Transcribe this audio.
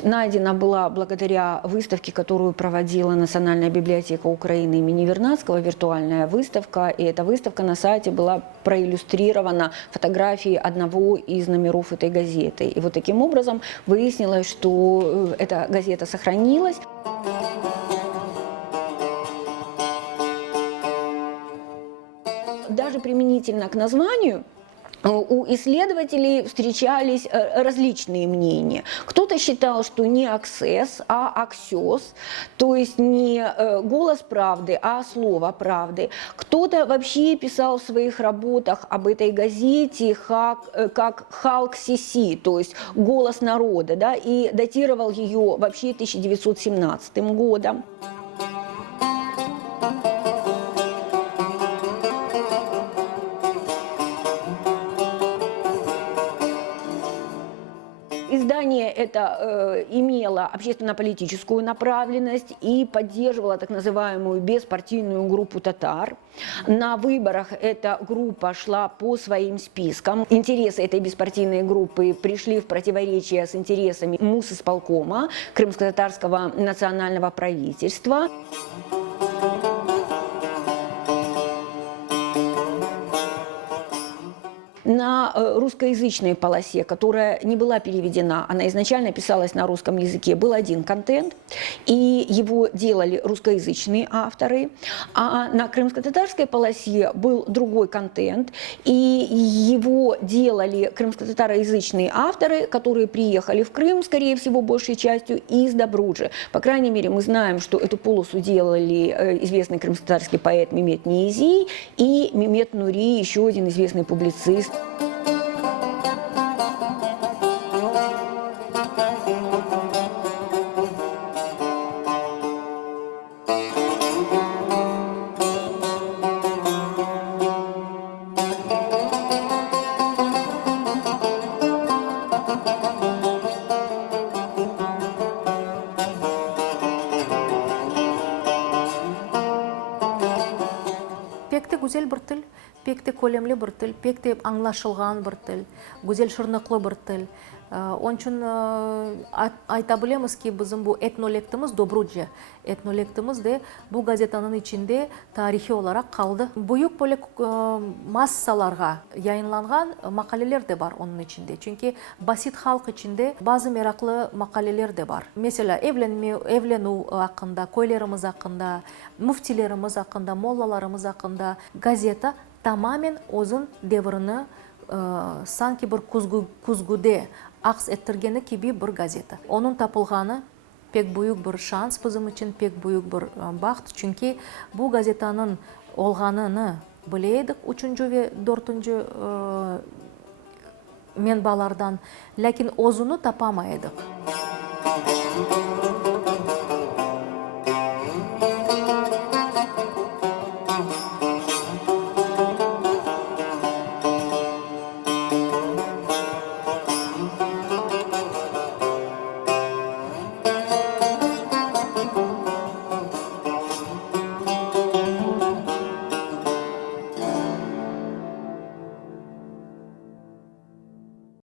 есть найдена была благодаря выставке, которую проводила Национальная библиотека Украины имени Вернадского, виртуальная выставка. И эта выставка на сайте была проиллюстрирована фотографией одного из номеров этой газеты. И вот таким образом выяснилось, что эта газета сохранилась. Даже применительно к названию у исследователей встречались различные мнения. Кто-то считал, что не аксес, а аксес, то есть не голос правды, а слово правды. Кто-то вообще писал в своих работах об этой газете как Халк Сиси, то есть голос народа, да, и датировал ее вообще 1917 годом. Издание это имело общественно-политическую направленность и поддерживало так называемую беспартийную группу татар. На выборах эта группа шла по своим спискам. Интересы этой беспартийной группы пришли в противоречие с интересами Мусисполкома, Крымско-татарского национального правительства. На русскоязычной полосе, которая не была переведена, она изначально писалась на русском языке, был один контент, и его делали русскоязычные авторы, а на крымско-татарской полосе был другой контент, и его делали крымско-татароязычные авторы, которые приехали в Крым, скорее всего, большей частью из Добруджи. По крайней мере, мы знаем, что эту полосу делали известный крымско-татарский поэт Мемет Ниязий и Мемет Нури, еще один известный публицист. Пек те güzel bir til, pek de kolemli bir til, pek de аңлашылған bir til, güzel шырныклы bir til. Onun için ayta bilemiz ki bizim bu etnolektimіз Добруджа. Etnolektimіз de bu gazetanın içinde tarihi olarak kaldı. Büyük böyle massalarga yayınlanған makaleler de var onun içinde. Çünkü basit halk içinde bazı meraklı makaleler de var. Mesela evlenu hakkında, koylarımız hakkında, müftilerimiz hakkında, mollalarımız hakkında gazeta tamamen uzun devrini sanki bir kuzgude aks ettirgeni gibi bir gazeta. Onun tapılğanı pek büyük bir şans bizim için, pek büyük bir baxt. Çünkü bu gazetanın olğanını bileydik 3. ve 4. menbalardan, lakin ozunu tapamaydık.